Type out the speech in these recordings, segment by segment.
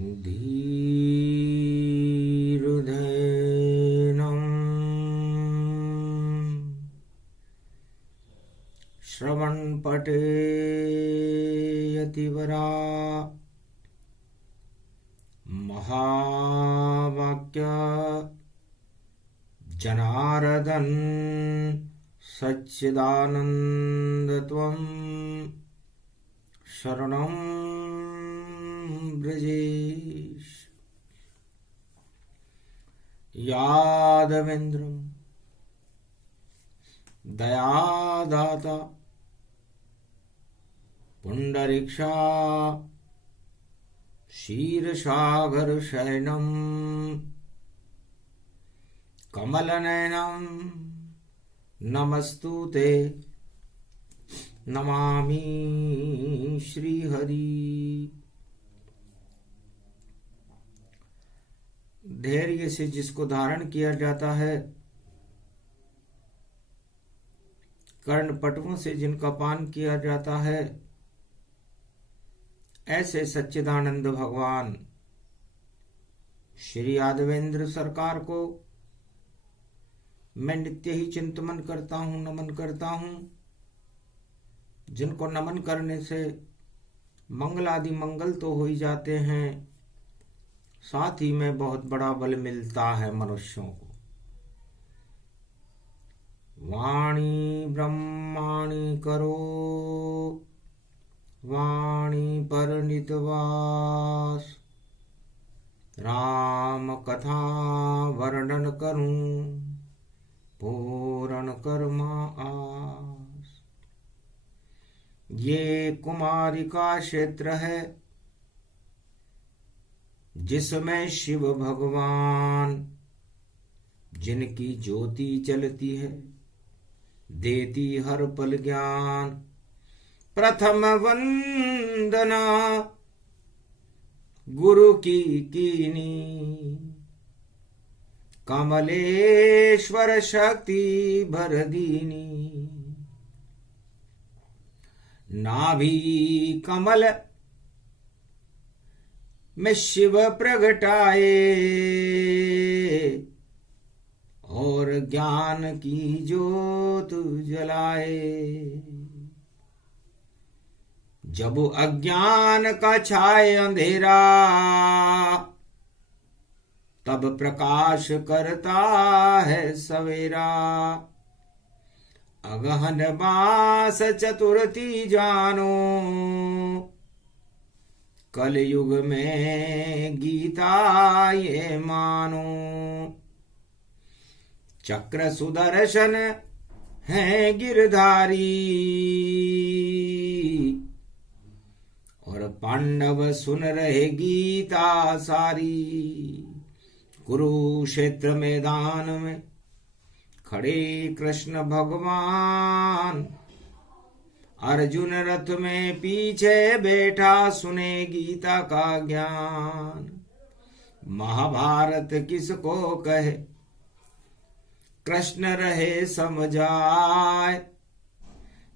धीरुधैनं श्रवणपठेयतिवरा महावाक्य जनार्दन सच्चिदानन्दत्वं शरणं ब्रजेश। यादवेन्द्रं दयादाता पुंडरीक्षा क्षीरसागर शयनं कमलनयनं नमस्तुते नमामि श्रीहरि। धैर्य से जिसको धारण किया जाता है, कर्णपटुओं से जिनका पान किया जाता है, ऐसे सच्चिदानंद भगवान श्री यादवेंद्र सरकार को मैं नित्य ही चिंतन करता हूँ, नमन करता हूँ, जिनको नमन करने से मंगल आदि मंगल तो हो ही जाते हैं, साथ ही में बहुत बड़ा बल मिलता है मनुष्यों को। वाणी ब्रह्माणी करो वाणी पर नितवास, राम कथा वर्णन करूं पूर्ण कर्मा आस। ये कुमारी का क्षेत्र है जिसमें शिव भगवान जिनकी ज्योति जलती है, देती हर पल ज्ञान। प्रथम वंदना गुरु की कीनी, कमलेश्वर शक्ति भर दीनी। नाभि कमल में शिव प्रगटाए, और ज्ञान की ज्योत जलाए। जब अज्ञान का छाए अंधेरा, तब प्रकाश करता है सवेरा। अगहन बास चतुर्थी जानो, कलयुग में गीता ये मानो। चक्र सुदर्शन है गिरधारी, और पांडव सुन रहे गीता सारी। कुरुक्षेत्र मैदान में खड़े कृष्ण भगवान, अर्जुन रथ में पीछे बैठा सुने गीता का ज्ञान। महाभारत किसको कहे कृष्ण रहे समझाए,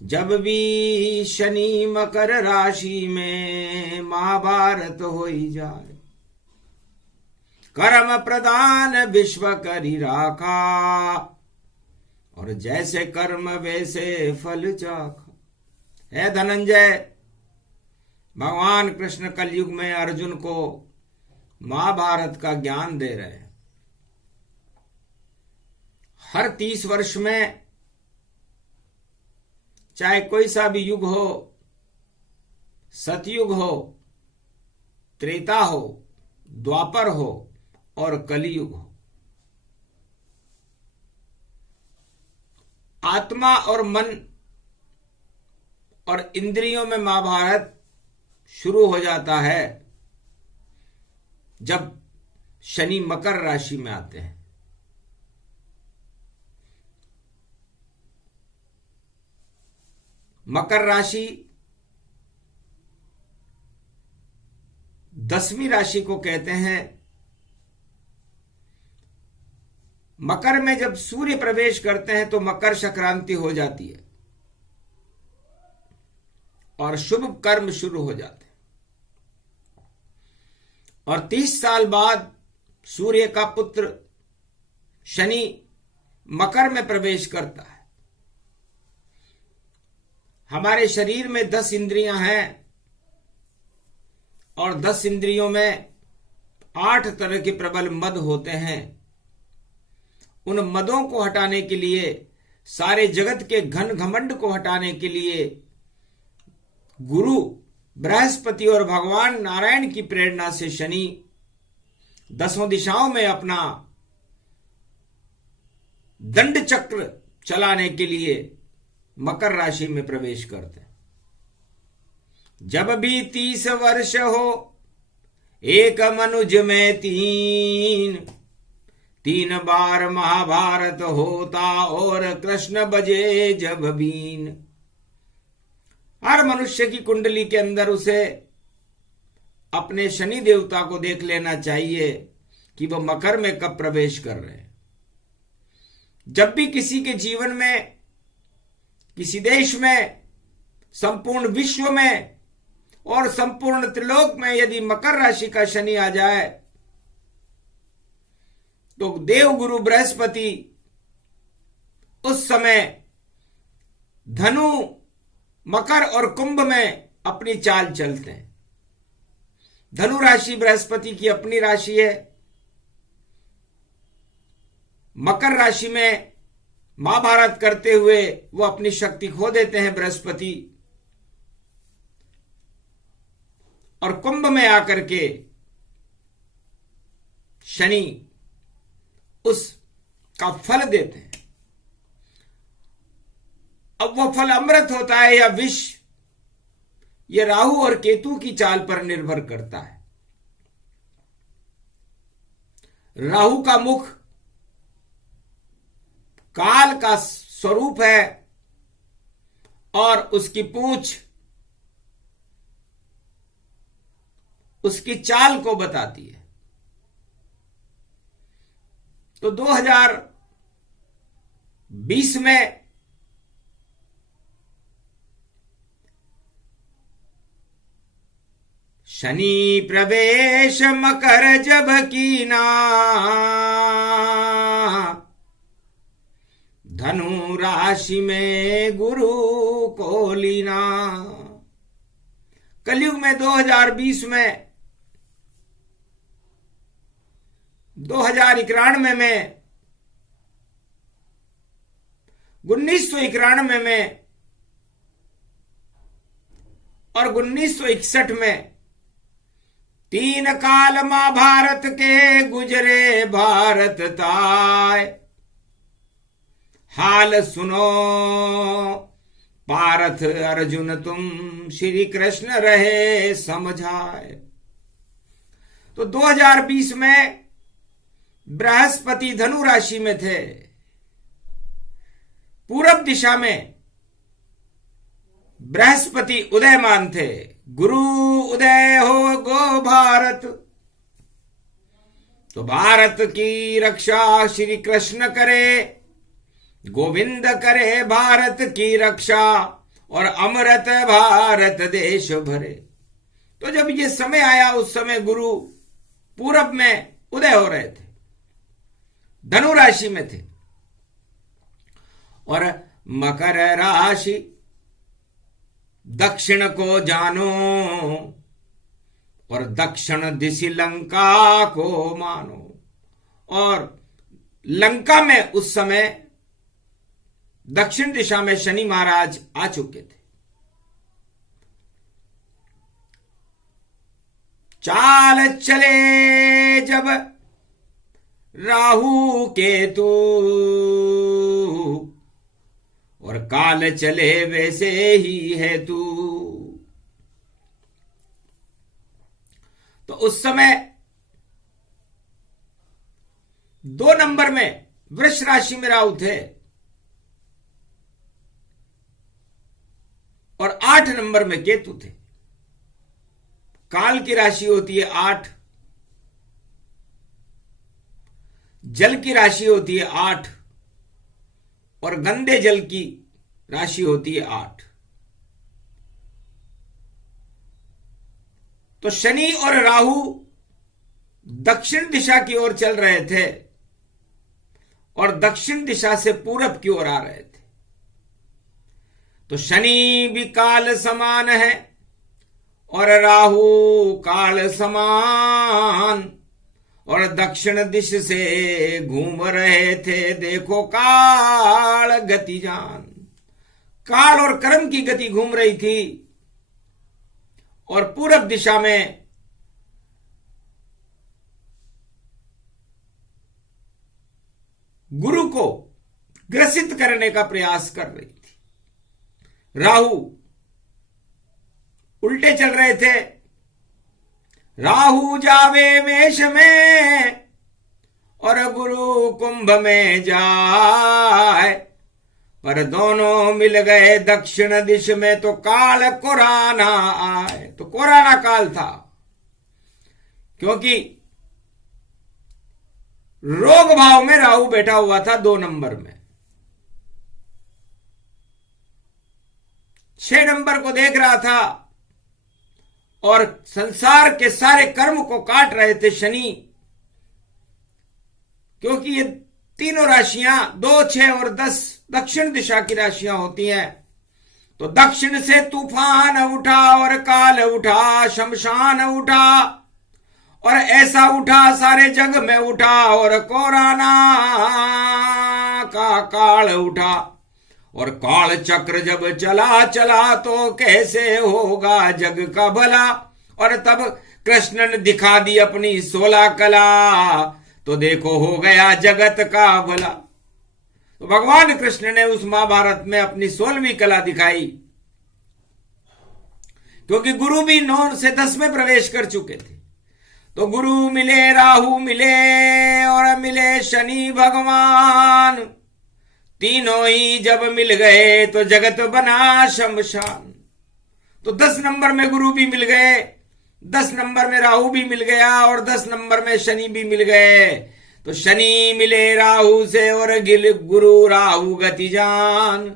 जब भी शनि मकर राशि में महाभारत हो ही जाए। कर्म प्रदान विश्व करी राखा, और जैसे कर्म वैसे फल चाखा। है धनंजय, भगवान कृष्ण कलयुग में अर्जुन को महाभारत का ज्ञान दे रहे हैं। हर 30 वर्ष में, चाहे कोई सा भी युग हो, सतयुग हो, त्रेता हो, द्वापर हो और कलियुग हो, आत्मा और मन और इंद्रियों में महाभारत शुरू हो जाता है जब शनि मकर राशि में आते हैं। मकर राशि 10वीं राशि को कहते हैं। मकर में जब सूर्य प्रवेश करते हैं तो मकर संक्रांति हो जाती है और शुभ कर्म शुरू हो जाते हैं। और 30 साल बाद सूर्य का पुत्र शनि मकर में प्रवेश करता है। हमारे शरीर में 10 इंद्रियां हैं और 10 इंद्रियों में 8 तरह के प्रबल मद होते हैं। उन मदों को हटाने के लिए, सारे जगत के घन घमंड को हटाने के लिए गुरु बृहस्पति और भगवान नारायण की प्रेरणा से शनि 10 दिशाओं में अपना दंड चक्र चलाने के लिए मकर राशि में प्रवेश करते हैं। जब भी 30 वर्ष हो एक मनुज में 3 बार महाभारत होता और कृष्ण बजे जब बीन। हर मनुष्य की कुंडली के अंदर उसे अपने शनि देवता को देख लेना चाहिए कि वह मकर में कब प्रवेश कर रहे हैं। जब भी किसी के जीवन में, किसी देश में, संपूर्ण विश्व में और संपूर्ण त्रिलोक में यदि मकर राशि का शनि आ जाए तो देवगुरु बृहस्पति उस समय धनु, मकर और कुंभ में अपनी चाल चलते हैं। धनु राशि बृहस्पति की अपनी राशि है। मकर राशि में महाभारत करते हुए वो अपनी शक्ति खो देते हैं बृहस्पति, और कुंभ में आकर के शनि उसका फल देते हैं। अब वो फल अमृत होता है या विष, ये राहु और केतु की चाल पर निर्भर करता है। राहु का मुख काल का स्वरूप है और उसकी पूंछ उसकी चाल को बताती है। तो 2020 में शनि प्रवेश मकर जब कीना, धनु राशि में गुरु को लीना। कलयुग में 2020 में 2091 में 1991 में और 1961 में 3 काल महाभारत के गुजरे भारत ताय। हाल सुनो पारथ अर्जुन तुम, श्री कृष्ण रहे समझाए। तो 2020 में बृहस्पति धनु राशि में थे। पूरब दिशा में बृहस्पति उदयमान थे। गुरु उदय हो गो भारत, तो भारत की रक्षा श्री कृष्ण करे, गोविंद करे भारत की रक्षा, और अमृत भारत देश भरे। तो जब ये समय आया उस समय गुरु पूरब में उदय हो रहे थे, धनु राशि में थे। और मकर राशि दक्षिण को जानो और दक्षिण दिशि लंका को मानो। और लंका में उस समय दक्षिण दिशा में शनि महाराज आ चुके थे। चाल चले जब राहु केतु, और काल चले वैसे ही है तू। तो उस समय 2 नंबर में वृष राशि में राहु थे और 8 नंबर में केतु थे। काल की राशि होती है 8, जल की राशि होती है 8 और गंदे जल की राशि होती है 8। तो शनि और राहु दक्षिण दिशा की ओर चल रहे थे और दक्षिण दिशा से पूरब की ओर आ रहे थे। तो शनि भी काल समान है और राहु काल समान, और दक्षिण दिश से घूम रहे थे देखो काल गति जान। काल और कर्म की गति घूम रही थी और पूरब दिशा में गुरु को ग्रसित करने का प्रयास कर रही थी। राहु उल्टे चल रहे थे। राहु जावे मेष में और गुरु कुंभ में जाए, पर दोनों मिल गए दक्षिण दिश में तो काल कोराना आए। तो कोराना काल था, क्योंकि रोग भाव में राहु बैठा हुआ था 2 नंबर में। 6 नंबर को देख रहा था और संसार के सारे कर्म को काट रहे थे शनि, क्योंकि ये तीनों राशियां 2, 6 और 10 दक्षिण दिशा की राशियां होती हैं। तो दक्षिण से तूफान उठा और काल उठा, शमशान उठा, और ऐसा उठा सारे जग में उठा, और कोराना का काल उठा। और काल चक्र जब चला चला तो कैसे होगा जग का भला। और तब कृष्ण ने दिखा दी अपनी 16 कला, तो देखो हो गया जगत का भला। तो भगवान कृष्ण ने उस महाभारत में अपनी 16वीं कला दिखाई, क्योंकि गुरु भी 9 से 10 में प्रवेश कर चुके थे। तो गुरु मिले, राहु मिले और मिले शनि भगवान, तीनों ही जब मिल गए तो जगत बना शमशान। तो 10 नंबर में गुरु भी मिल गए, 10 नंबर में राहु भी मिल गया और 10 नंबर में शनि भी मिल गए। तो शनि मिले राहु से और गिल गुरु राहु गति जान।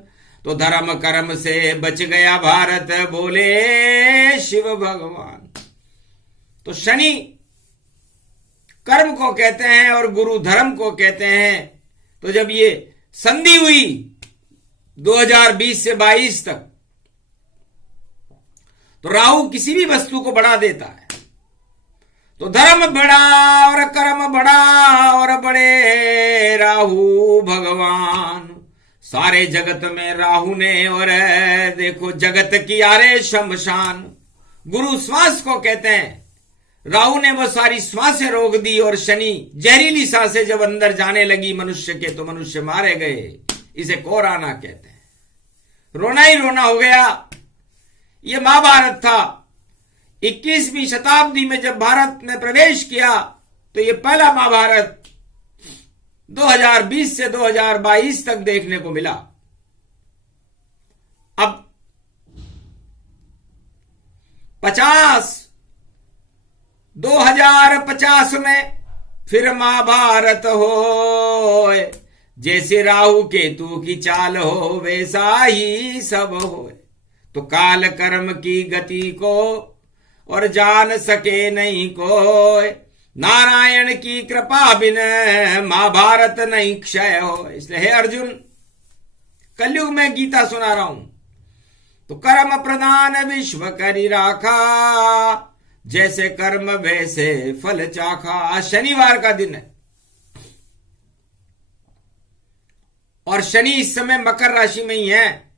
तो धर्म कर्म से बच गया भारत, बोले शिव भगवान। तो शनि कर्म को कहते हैं और गुरु धर्म को कहते हैं। तो जब ये संधि हुई 2020 से 22 तक, तो राहु किसी भी वस्तु को बढ़ा देता है। तो धर्म बढ़ा और कर्म बढ़ा और बड़े राहु भगवान। सारे जगत में राहु ने और देखो जगत की आरे शमशान। गुरु श्वास को कहते हैं। राहु ने वो सारी श्वासें रोक दी और शनि जहरीली सांसें जब अंदर जाने लगी मनुष्य के, तो मनुष्य मारे गए। इसे कोराना कहते हैं। रोना ही रोना हो गया। ये महाभारत था। 21वीं शताब्दी में जब भारत ने प्रवेश किया, तो ये पहला महाभारत 2020 से 2022 तक देखने को मिला। अब 2050 में फिर महाभारत हो। जैसे राहु केतु की चाल हो वैसा ही सब हो। तो काल कर्म की गति को और जान सके नहीं कोई। नारायण की कृपा बिन महाभारत नहीं क्षय हो। इसलिए हे अर्जुन, कलयुग में गीता सुना रहा हूं। तो कर्म प्रधान विश्व करी राखा, जैसे कर्म वैसे फल चाखा। आज शनिवार का दिन है और शनि इस समय मकर राशि में ही है।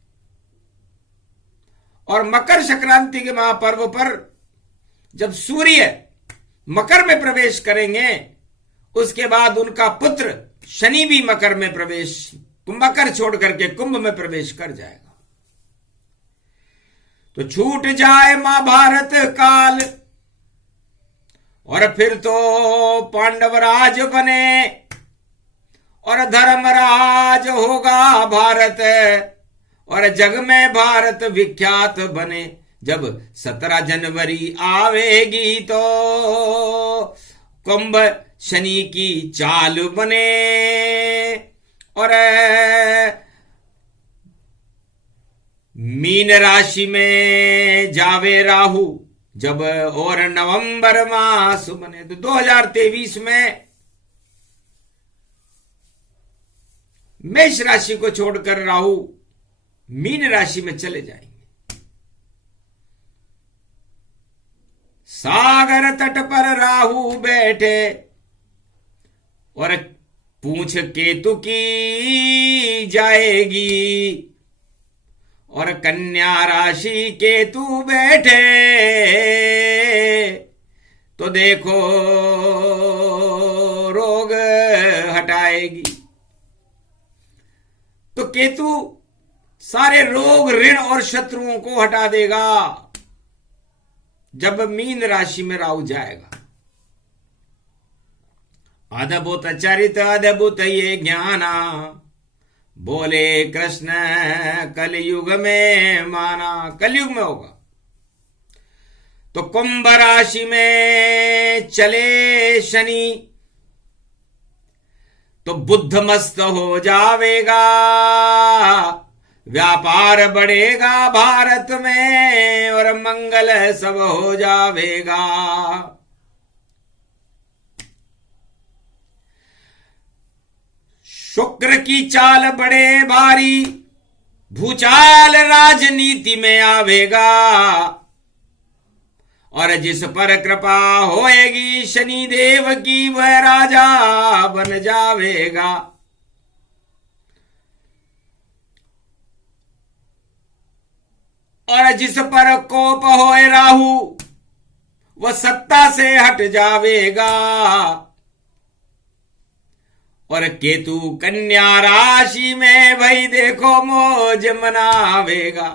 और मकर संक्रांति के महापर्व पर जब सूर्य मकर में प्रवेश करेंगे, उसके बाद उनका पुत्र शनि भी मकर में प्रवेश, मकर छोड़ करके कुंभ में प्रवेश कर जाएगा। तो छूट जाए महाभारत काल और फिर तो पांडवराज बने और धर्मराज होगा भारत और जग में भारत विख्यात बने। जब 17 जनवरी आवेगी तो कुंभ शनि की चाल बने और मीन राशि में जावे राहु, जब और नवंबर मास बने। तो 2023 में मेष राशि को छोड़कर राहु मीन राशि में चले जाएंगे। सागर तट पर राहु बैठे और पूंछ केतु की जाएगी, और कन्या राशि केतु बैठे तो देखो रोग हटाएगी। तो केतु सारे रोग, ऋण और शत्रुओं को हटा देगा जब मीन राशि में राहु जाएगा। अद्भुत चरित अद्भुत ये ज्ञाना, बोले कृष्ण कलयुग में माना। कलयुग में होगा। तो कुंभ राशि में चले शनि तो बुद्ध मस्त हो जावेगा, व्यापार बढ़ेगा भारत में और मंगल सब हो जावेगा। शुक्र की चाल बड़े भारी, भूचाल राजनीति में आवेगा, और जिस पर कृपा होएगी शनि देव की वह राजा बन जावेगा। और जिस पर कोप होए राहु वह सत्ता से हट जावेगा। और केतु कन्या राशि में भाई देखो मौज मनावेगा।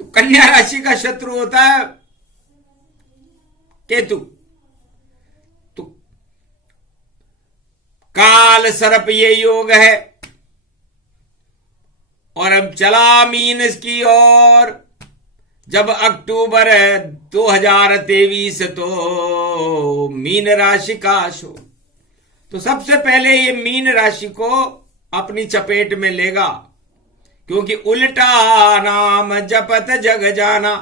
तो कन्या राशि का शत्रु होता है केतु। तो काल सर्प ये योग है। और अब चला मीन की ओर। जब अक्टूबर 2023 तो मीन राशि का शो, तो सबसे पहले ये मीन राशि को अपनी चपेट में लेगा, क्योंकि उल्टा नाम जपत जग जाना,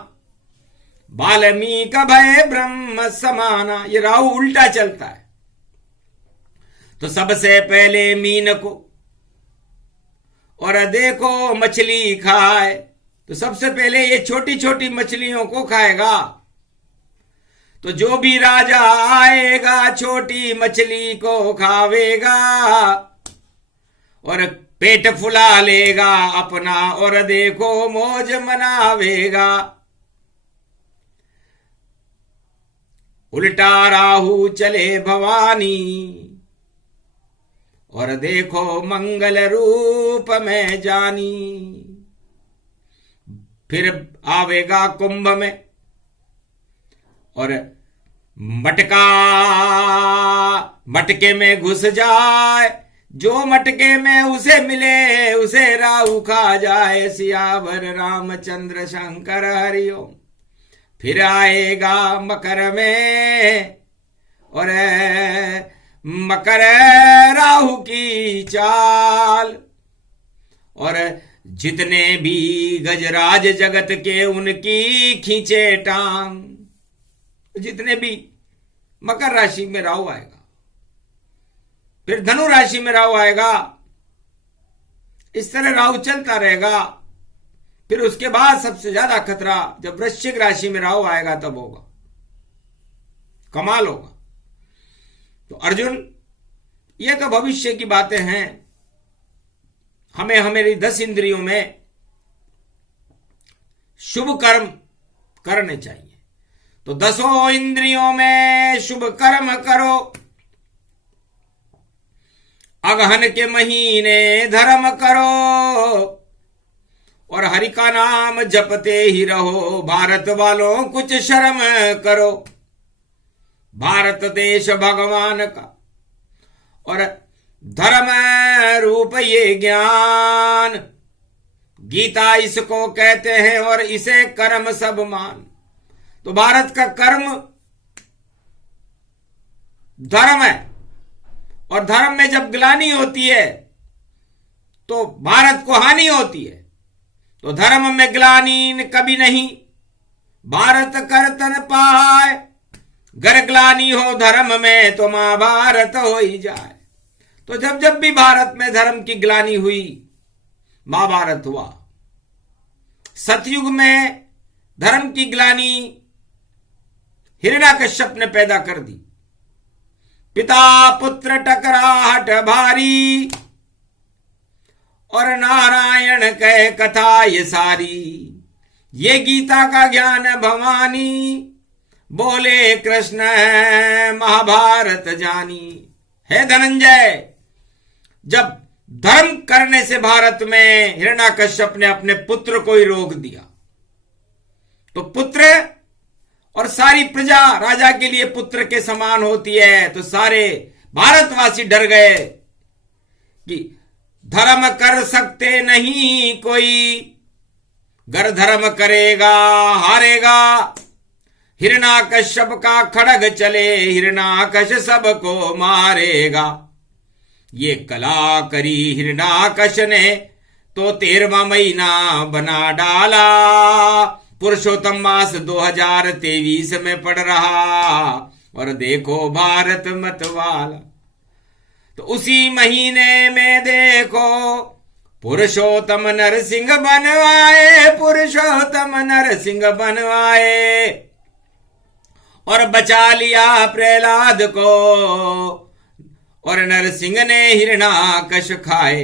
वाल्मीकि भय ब्रह्म समाना। ये राहु उल्टा चलता है। तो सबसे पहले मीन को, और देखो मछली खाए, तो सबसे पहले ये छोटी छोटी मछलियों को खाएगा। तो जो भी राजा आएगा छोटी मछली को खावेगा और पेट फुला लेगा अपना, और देखो मौज मनावेगा। उल्टा राहु चले भवानी, और देखो मंगल रूप में जानी। फिर आवेगा कुंभ में, और मटके में घुस जाए, जो मटके में उसे मिले उसे राहु खा जाए। सियावर रामचंद्र शंकर हरिओम। फिर आएगा मकर में, और मकर राहु की चाल, और जितने भी गजराज जगत के उनकी खींचे टांग। जितने भी मकर राशि में राहु आएगा, फिर धनु राशि में राहु आएगा। इस तरह राहु चलता रहेगा। फिर उसके बाद सबसे ज्यादा खतरा जब वृश्चिक राशि में राहु आएगा तब होगा। कमाल होगा। तो अर्जुन, ये तो भविष्य की बातें हैं। हमें हमारी 10 इंद्रियों में शुभ कर्म करने चाहिए। तो 10 इंद्रियों में शुभ कर्म करो। अगहन के महीने धर्म करो, और हरि का नाम जपते ही रहो। भारत वालों कुछ शर्म करो। भारत देश भगवान का, और धर्म रूप ये ज्ञान। गीता इसको कहते हैं, और इसे कर्म सब मान। तो भारत का कर्म धर्म है, और धर्म में जब ग्लानि होती है तो भारत को हानि होती है। तो धर्म में ग्लानि कभी नहीं, भारत करतन पाए, गर ग्लानि हो धर्म में तो महाभारत हो ही जाए। तो जब जब भी भारत में धर्म की ग्लानि हुई, महाभारत हुआ। सतयुग में धर्म की ग्लानि हिरण्याकश्यप ने पैदा कर दी। पिता पुत्र टकराहट भारी, और नारायण कह कथा ये सारी। ये गीता का ज्ञान भवानी, बोले कृष्ण महाभारत जानी। है धनंजय, जब धर्म करने से भारत में हिरण्याकश्यप ने अपने पुत्र को ही रोक दिया, तो पुत्र और सारी प्रजा राजा के लिए पुत्र के समान होती है। तो सारे भारतवासी डर गए कि धर्म कर सकते नहीं कोई, गर धर्म करेगा हारेगा। हिरण्याकश्यप का खड्ग चले, हिरण्याकश सबको मारेगा। ये कला करी हिरण्याकश ने तो 13वां महीना बना डाला। पुरुषोत्तम मास 2023 में पड़ रहा, और देखो भारत मतवाला। तो उसी महीने में देखो पुरुषोत्तम नरसिंह बनवाए, पुरुषोत्तम नरसिंह बनवाए। और बचा लिया प्रहलाद को, और नरसिंह ने हिरण्याकश खाए।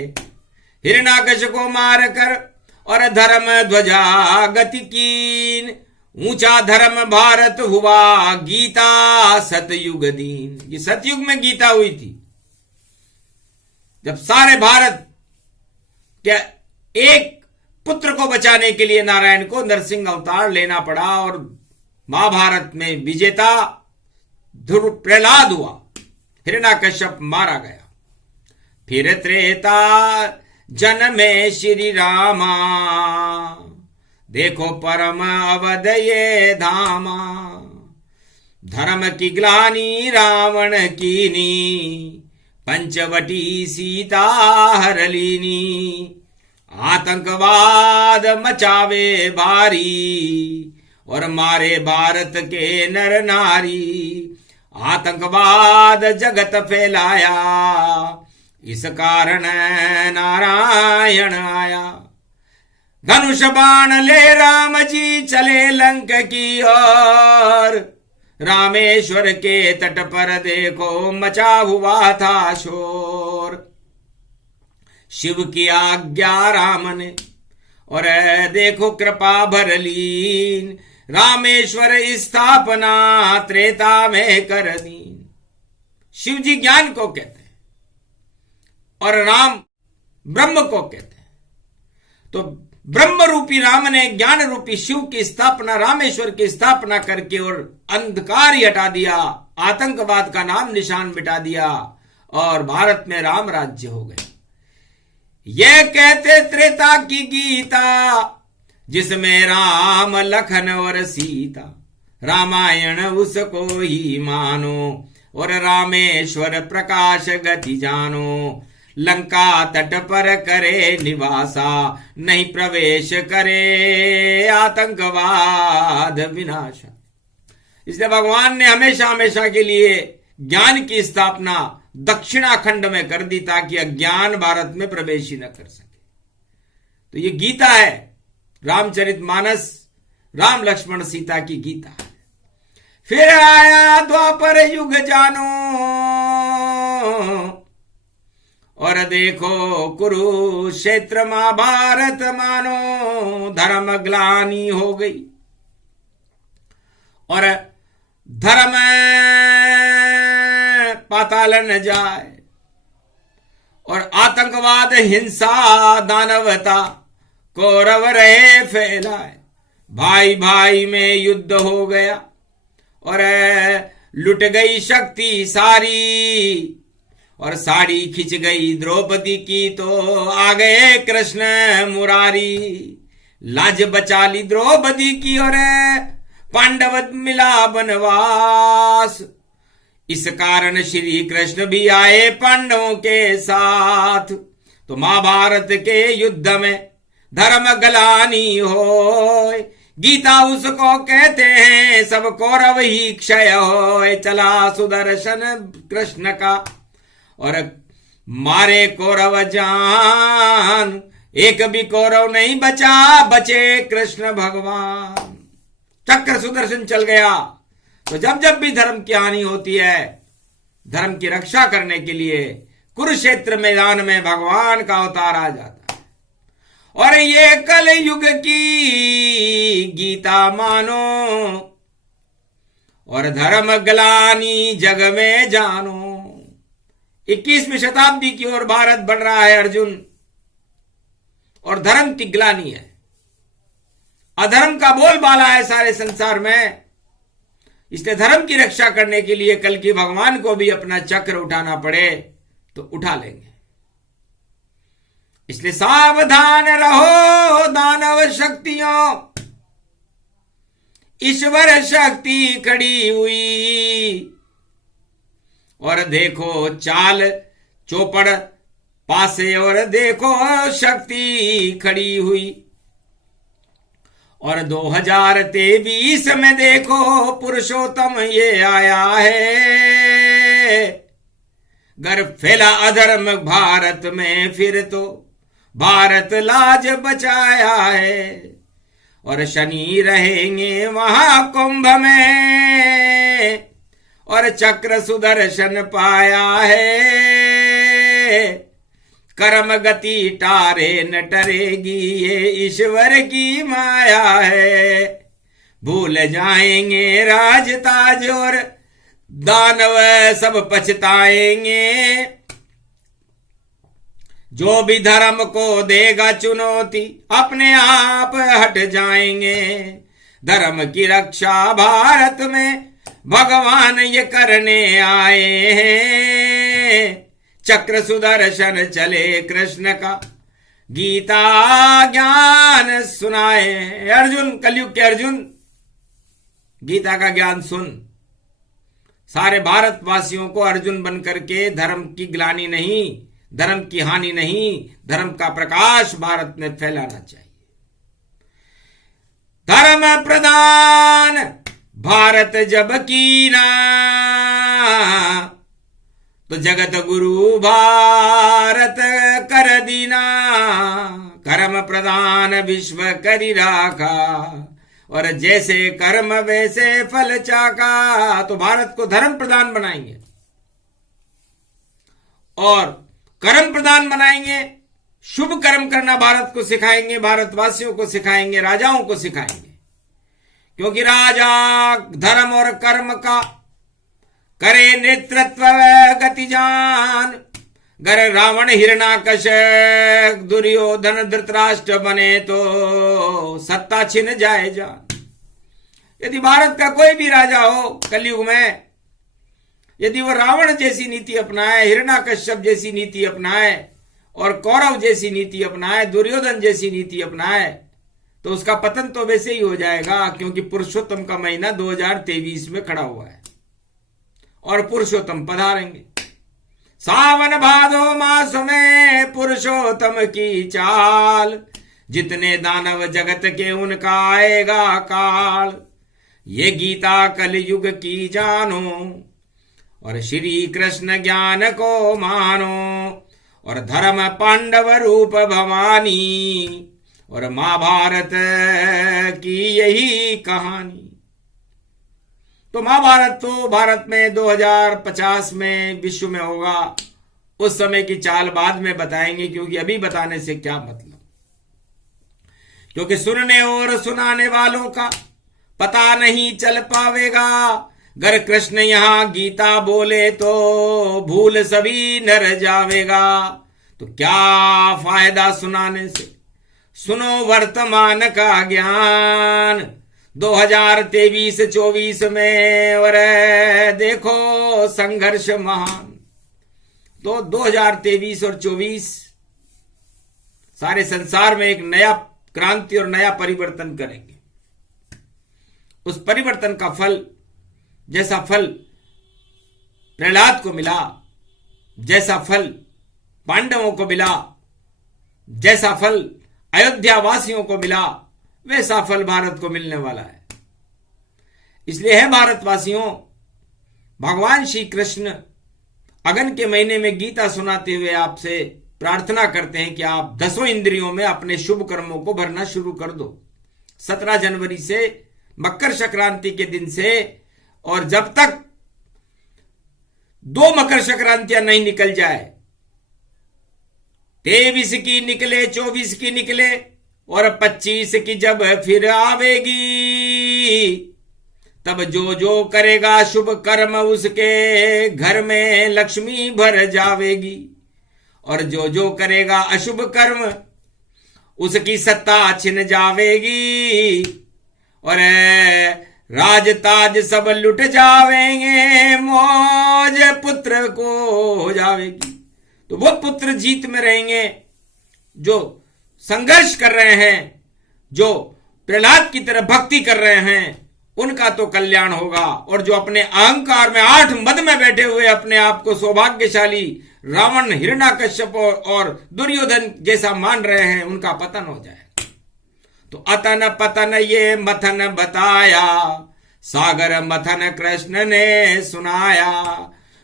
हिरण्याकश को मारकर और धर्म ध्वजा गति कीन, ऊंचा धर्म भारत हुआ, गीता सतयुग दीन। ये सतयुग में गीता हुई थी, जब सारे भारत के एक पुत्र को बचाने के लिए नारायण को नरसिंह अवतार लेना पड़ा, और महाभारत में विजेता ध्रुव प्रहलाद हुआ, हिरण्याकश्यप मारा गया। फिर त्रेता जन्मे श्री रामा, देखो परम अवध ये धामा। धर्म की ग्लानि रावण कीनी, पंचवटी सीता हर लीनी। आतंकवाद मचावे भारी, और मारे भारत के नर नारी। आतंकवाद जगत फैलाया, इस कारण नारायण आया। धनुष बाण ले राम जी चले लंक की ओर, रामेश्वर के तट पर देखो मचा हुआ था शोर। शिव की आज्ञा राम ने, और देखो कृपा भर लीन। रामेश्वर स्थापना त्रेता में कर दी। शिव जी ज्ञान को कहते हैं, और राम ब्रह्म को कहते हैं। तो ब्रह्म रूपी राम ने ज्ञान रूपी शिव की स्थापना, रामेश्वर की स्थापना करके और अंधकार ही हटा दिया, आतंकवाद का नाम निशान मिटा दिया, और भारत में राम राज्य हो गया। यह कहते त्रेता की गीता, जिसमें राम लखन और सीता। रामायण उसको ही मानो, और रामेश्वर प्रकाश गति जानो। लंका तट पर करे निवासा, नहीं प्रवेश करे आतंकवाद विनाशा। इसलिए भगवान ने हमेशा हमेशा के लिए ज्ञान की स्थापना दक्षिणाखंड में कर दी, ताकि अज्ञान भारत में प्रवेश ही न कर सके। तो ये गीता है, रामचरितमानस, राम लक्ष्मण सीता की गीता है। फिर आया द्वापर युग जानो, और देखो कुरुक्षेत्र महाभारत मानो। धर्म ग्लानि हो गई, और धर्म पाताल न जाए, और आतंकवाद हिंसा दानवता कौरव रहे फैलाए। भाई भाई में युद्ध हो गया, और लुट गई शक्ति सारी। और साड़ी खिंच गई द्रौपदी की, तो आ गए कृष्ण मुरारी। लाज बचा ली द्रौपदी की, और पांडव मिला बनवास। इस कारण श्री कृष्ण भी आए पांडवों के साथ। तो महाभारत के युद्ध में धर्म ग्लानि होय, गीता उसको कहते हैं सब कौरव ही क्षय हो, चला सुदर्शन कृष्ण का और मारे कौरव जान, एक भी कौरव नहीं बचा, बचे कृष्ण भगवान। चक्र सुदर्शन चल गया। तो जब जब भी धर्म की हानि होती है, धर्म की रक्षा करने के लिए कुरुक्षेत्र मैदान में भगवान का अवतार आ जाता है। और ये कल युग की गीता मानो और धर्म ग्लानि जग में जानो। 21वीं शताब्दी की ओर भारत बढ़ रहा है अर्जुन, और धर्म की ग्लानि है, अधर्म का बोलबाला है सारे संसार में। इसलिए धर्म की रक्षा करने के लिए कल की भगवान को भी अपना चक्र उठाना पड़े तो उठा लेंगे। इसलिए सावधान रहो दानव शक्तियों, ईश्वर शक्ति खड़ी हुई। और देखो चाल चौपड़ पासे और देखो शक्ति खड़ी हुई। और 2023 में देखो पुरुषोत्तम ये आया है। गर फैला अधर्म भारत में फिर तो भारत लाज बचाया है। और शनि रहेंगे महाकुंभ में और चक्र सुदर्शन पाया है। कर्म गति टारे न टरेगी ये ईश्वर की माया है। भूल जाएंगे राज ताज और दानव सब पछताएंगे। जो भी धर्म को देगा चुनौती अपने आप हट जाएंगे। धर्म की रक्षा भारत में भगवान ये करने आए हैं। चक्र सुदर्शन चले कृष्ण का गीता ज्ञान सुनाए। अर्जुन, कलयुग के अर्जुन, गीता का ज्ञान सुन। सारे भारतवासियों को अर्जुन बनकर के धर्म की ग्लानि नहीं, धर्म की हानि नहीं, धर्म का प्रकाश भारत में फैलाना चाहिए। धर्म प्रधान भारत जब कीना तो जगत गुरु भारत कर दीना। कर्म प्रधान विश्व करी राखा और जैसे कर्म वैसे फल चाका। तो भारत को धर्म प्रधान बनाएंगे और कर्म प्रधान बनाएंगे। शुभ कर्म करना भारत को सिखाएंगे, भारतवासियों को सिखाएंगे, राजाओं को सिखाएंगे। क्योंकि राजा धर्म और कर्म का करे नेतृत्व गति जान। गर रावण हिरणाकश दुर्योधन धृतराष्ट्र बने तो सत्ता छिन जाए जान। यदि भारत का कोई भी राजा हो कलयुग में, यदि वो रावण जैसी नीति अपनाए, हिरणाकश्यप जैसी नीति अपनाए और कौरव जैसी नीति अपनाए, दुर्योधन जैसी नीति अपनाए, तो उसका पतन तो वैसे ही हो जाएगा। क्योंकि पुरुषोत्तम का महीना 2023 में खड़ा हुआ है और पुरुषोत्तम पधारेंगे। सावन भादो मास में पुरुषोत्तम की चाल। जितने दानव जगत के उनका आएगा काल। ये गीता कल युग की जानो और श्री कृष्ण ज्ञान को मानो। और धर्म पांडव रूप भवानी और महाभारत की यही कहानी। तो महाभारत तो भारत में 2050 में विश्व में होगा। उस समय की चाल बाद में बताएंगे, क्योंकि अभी बताने से क्या मतलब। क्योंकि सुनने और सुनाने वालों का पता नहीं चल पावेगा। गर कृष्ण यहां गीता बोले तो भूल सभी नर जावेगा। तो क्या फायदा सुनाने से, सुनो वर्तमान का ज्ञान। 2023-24 में और देखो संघर्ष महान। तो 2023 और 24 सारे संसार में एक नया क्रांति और नया परिवर्तन करेंगे। उस परिवर्तन का फल, जैसा फल प्रहलाद को मिला, जैसा फल पांडवों को मिला, जैसा फल अयोध्या वासियों को मिला, वैसा फल भारत को मिलने वाला है। इसलिए है भारतवासियों, भगवान श्री कृष्ण अगन के महीने में गीता सुनाते हुए आपसे प्रार्थना करते हैं कि आप 10 इंद्रियों में अपने शुभ कर्मों को भरना शुरू कर दो। 17 जनवरी से, मकर संक्रांति के दिन से, और जब तक 2 मकर संक्रांतियां नहीं निकल जाए, 23 की निकले, 24 की निकले और 25 की जब फिर आवेगी, तब जो जो करेगा शुभ कर्म उसके घर में लक्ष्मी भर जावेगी, और जो जो करेगा अशुभ कर्म उसकी सत्ता छिन जावेगी, और राज ताज सब लुट जावेंगे, मौज पुत्र को हो जावेगी। तो वो पुत्र जीत में रहेंगे जो संघर्ष कर रहे हैं, जो प्रहलाद की तरह भक्ति कर रहे हैं, उनका तो कल्याण होगा। और जो अपने अहंकार में 8 मद में बैठे हुए अपने आप को सौभाग्यशाली रावण, हिरण्याकश्यप और दुर्योधन जैसा मान रहे हैं, उनका पतन हो जाए। तो अतन पतन ये मथन बताया, सागर मथन कृष्ण ने सुनाया,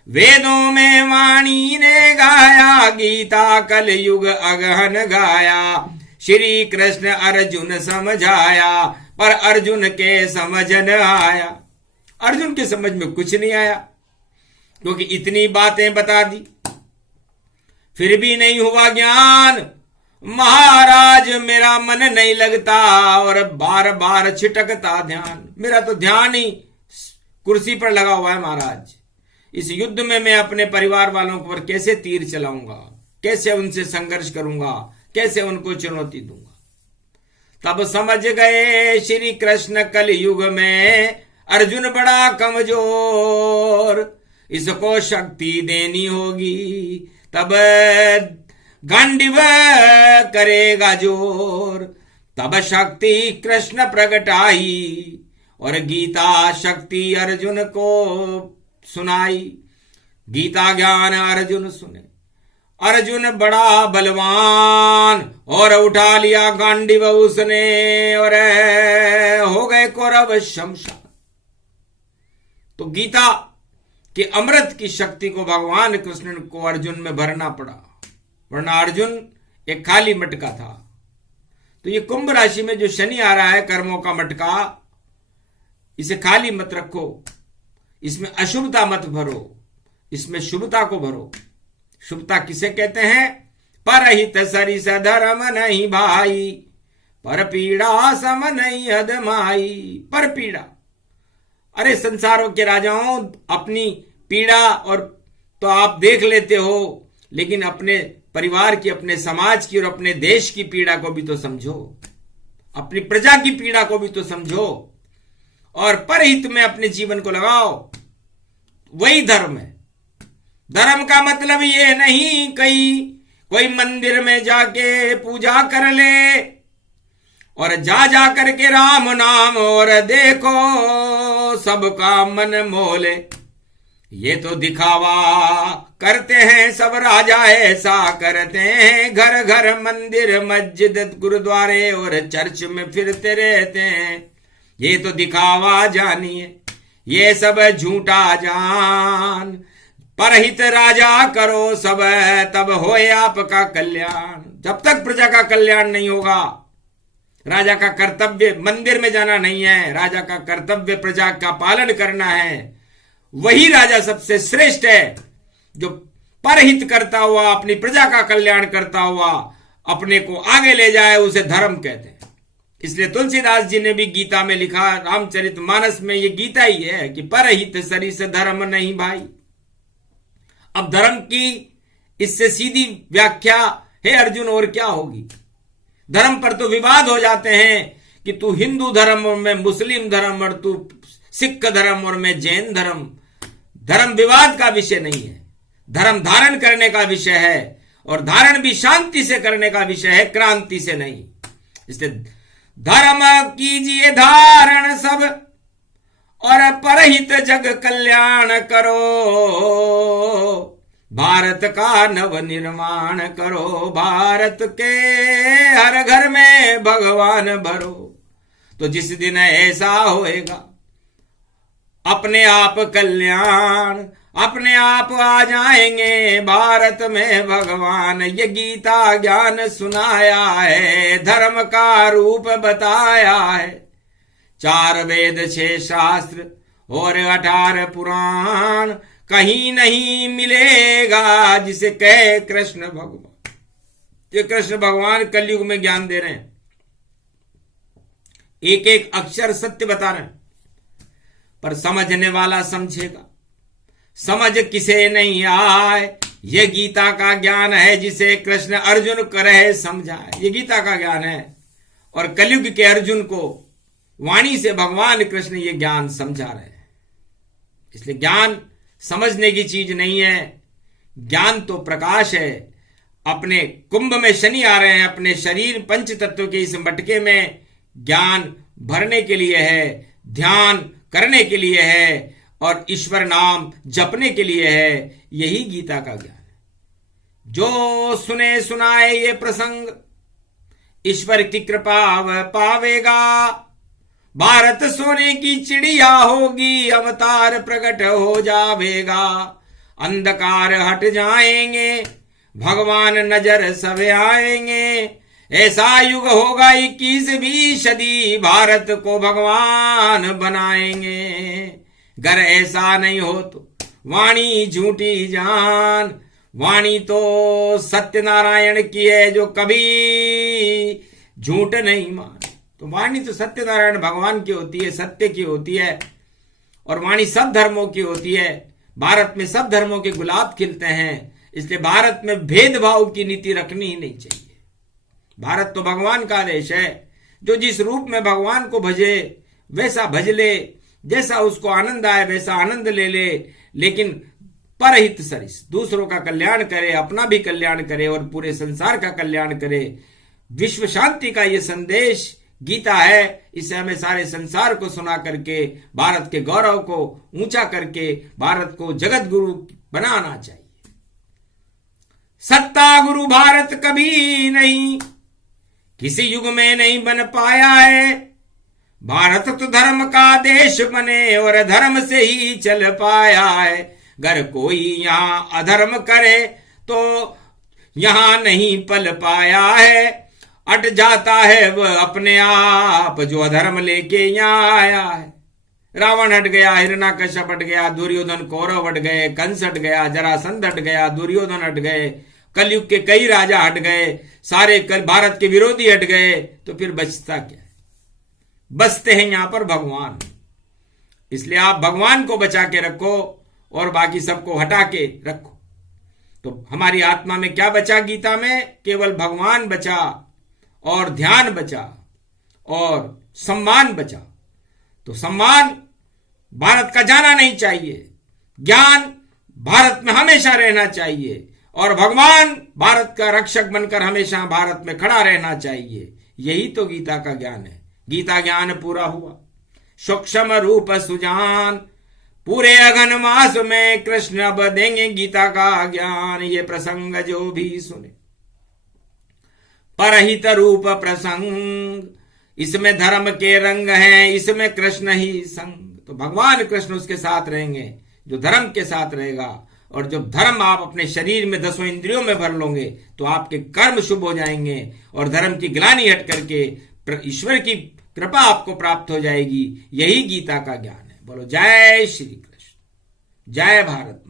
वेदों में वाणी ने गाया, गीता कल युग अगहन गाया, श्री कृष्ण अर्जुन समझाया, पर अर्जुन के समझ न आया। अर्जुन के समझ में कुछ नहीं आया, क्योंकि इतनी बातें बता दी फिर भी नहीं हुआ ज्ञान। महाराज मेरा मन नहीं लगता और बार बार छिटकता ध्यान। मेरा तो ध्यान ही कुर्सी पर लगा हुआ है महाराज। इस युद्ध में मैं अपने परिवार वालों पर कैसे तीर चलाऊंगा, कैसे उनसे संघर्ष करूंगा, कैसे उनको चुनौती दूंगा। तब समझ गए श्री कृष्ण कल युग में अर्जुन बड़ा कमजोर, इसको शक्ति देनी होगी, तब गांडीव करेगा जोर। तब शक्ति कृष्ण प्रगटाई और गीता शक्ति अर्जुन को सुनाई। गीता ज्ञान अर्जुन सुने, अर्जुन बड़ा बलवान और उठा लिया गांडीव उसने, और हो गए कौरव शमशान। तो गीता के अमृत की शक्ति को भगवान कृष्ण को अर्जुन में भरना पड़ा, वरना अर्जुन एक खाली मटका था। तो ये कुंभ राशि में जो शनि आ रहा है, कर्मों का मटका, इसे खाली मत रखो, इसमें अशुभता मत भरो, इसमें शुभता को भरो। शुभता किसे कहते हैं? परहित सरिस धर्म नहीं भाई, पर पीड़ा सम नहीं अदमाई। पर पीड़ा, अरे संसारों के राजाओं, अपनी पीड़ा और तो आप देख लेते हो, लेकिन अपने परिवार की, अपने समाज की और अपने देश की पीड़ा को भी तो समझो, अपनी प्रजा की पीड़ा को भी तो समझो, और परहित में अपने जीवन को लगाओ। वही धर्म है। धर्म का मतलब ये नहीं कोई मंदिर में जाके पूजा कर ले और जा करके राम नाम और देखो सबका मन मोले। ये तो दिखावा करते हैं सब राजा, ऐसा करते हैं। घर घर मंदिर मस्जिद गुरुद्वारे और चर्च में फिरते रहते हैं। ये तो दिखावा जानिए, ये सब झूठा जान। परहित राजा करो सब, तब होए आपका कल्याण। जब तक प्रजा का कल्याण नहीं होगा, राजा का कर्तव्य मंदिर में जाना नहीं है, राजा का कर्तव्य प्रजा का पालन करना है। वही राजा सबसे श्रेष्ठ है जो परहित करता हुआ, अपनी प्रजा का कल्याण करता हुआ अपने को आगे ले जाए, उसे धर्म कहते हैं। इसलिए तुलसीदास जी ने भी गीता में लिखा, रामचरितमानस में ये गीता ही है कि परहित सरिस धर्म नहीं भाई। अब धर्म की इससे सीधी व्याख्या है अर्जुन और क्या होगी? धर्म पर तो विवाद हो जाते हैं कि तू हिंदू धर्म और मैं मुस्लिम धर्म, और तू सिख धर्म और मैं जैन धर्म। धर्म विवाद का विषय नहीं है, धर्म धारण करने का विषय है, और धारण भी शांति से करने का विषय है, क्रांति से नहीं। इसलिए धर्म कीजिए धारण सब, और परहित जग कल्याण करो। भारत का नव निर्माण करो, भारत के हर घर में भगवान भरो। तो जिस दिन ऐसा होएगा अपने आप कल्याण, अपने आप आ जाएंगे भारत में भगवान। ये गीता ज्ञान सुनाया है, धर्म का रूप बताया है। 4 वेद 6 शास्त्र और 18 पुराण, कहीं नहीं मिलेगा जिसे कहे कृष्ण भगवान। ये कृष्ण भगवान कलयुग में ज्ञान दे रहे हैं, एक एक अक्षर सत्य बता रहे हैं, पर समझने वाला समझेगा। समझ किसे नहीं आए, ये गीता का ज्ञान है जिसे कृष्ण अर्जुन को रहे समझाए। ये गीता का ज्ञान है और कलयुग के अर्जुन को वाणी से भगवान कृष्ण ये ज्ञान समझा रहे हैं। इसलिए ज्ञान समझने की चीज नहीं है, ज्ञान तो प्रकाश है। अपने कुंभ में शनि आ रहे हैं, अपने शरीर पंच तत्व के इस मटके में ज्ञान भरने के लिए है, ध्यान करने के लिए है और ईश्वर नाम जपने के लिए है। यही गीता का ज्ञान है। जो सुने सुनाए ये प्रसंग ईश्वर की कृपा वह पावेगा। भारत सोने की चिड़िया होगी, अवतार प्रकट हो जावेगा। अंधकार हट जाएंगे, भगवान नजर सब आएंगे। ऐसा युग होगा 21वीं सदी, भारत को भगवान बनाएंगे। गर ऐसा नहीं हो तो वाणी झूठी जान, वाणी तो सत्यनारायण की है जो कभी झूठ नहीं मान। तो वाणी तो सत्यनारायण भगवान की होती है, सत्य की होती है, और वाणी सब धर्मों की होती है। भारत में सब धर्मों के गुलाब खिलते हैं, इसलिए भारत में भेदभाव की नीति रखनी ही नहीं चाहिए। भारत तो भगवान का देश है, जो जिस रूप में भगवान को भजे वैसा भज ले, जैसा उसको आनंद आए वैसा आनंद ले ले, लेकिन परहित सरिस दूसरों का कल्याण करे, अपना भी कल्याण करे और पूरे संसार का कल्याण करे। विश्व शांति का ये संदेश गीता है। इसे हमें सारे संसार को सुना करके भारत के गौरव को ऊंचा करके भारत को जगत गुरु बनाना चाहिए। सत्ता गुरु भारत कभी नहीं, किसी युग में नहीं बन पाया है। भारत तो धर्म का देश बने और धर्म से ही चल पाया है। अगर कोई यहां अधर्म करे तो यहां नहीं पल पाया है। अट जाता है वह अपने आप जो अधर्म लेके यहां आया है। रावण हट गया, हिरण्यकश्यप हट गया, दुर्योधन कौरव हट गए, कंस हट गया, जरासंध हट गया, दुर्योधन हट गए, कलयुग के कई राजा हट गए, सारे भारत के विरोधी हट गए, तो फिर बचता क्या है? बचते हैं यहां पर भगवान। इसलिए आप भगवान को बचा के रखो और बाकी सबको हटा के रखो। तो हमारी आत्मा में क्या बचा? गीता में केवल भगवान बचा और ध्यान बचा और सम्मान बचा। तो सम्मान भारत का जाना नहीं चाहिए, ज्ञान भारत में हमेशा रहना चाहिए और भगवान भारत का रक्षक बनकर हमेशा भारत में खड़ा रहना चाहिए। यही तो गीता का ज्ञान है। गीता ज्ञान पूरा हुआ, सूक्ष्म रूप सुजान, पूरे अगन मास में कृष्ण अब देंगे गीता का ज्ञान। ये प्रसंग जो भी सुने परहित रूप प्रसंग, इसमें धर्म के रंग हैं, इसमें कृष्ण ही संग। तो भगवान कृष्ण उसके साथ रहेंगे जो धर्म के साथ रहेगा। और जब धर्म आप अपने शरीर में 10 इंद्रियों में भर लोगे तो आपके कर्म शुभ हो जाएंगे और धर्म की ग्लानि हट करके ईश्वर की कृपा आपको प्राप्त हो जाएगी। यही गीता का ज्ञान है। बोलो जय श्री कृष्ण, जय भारत।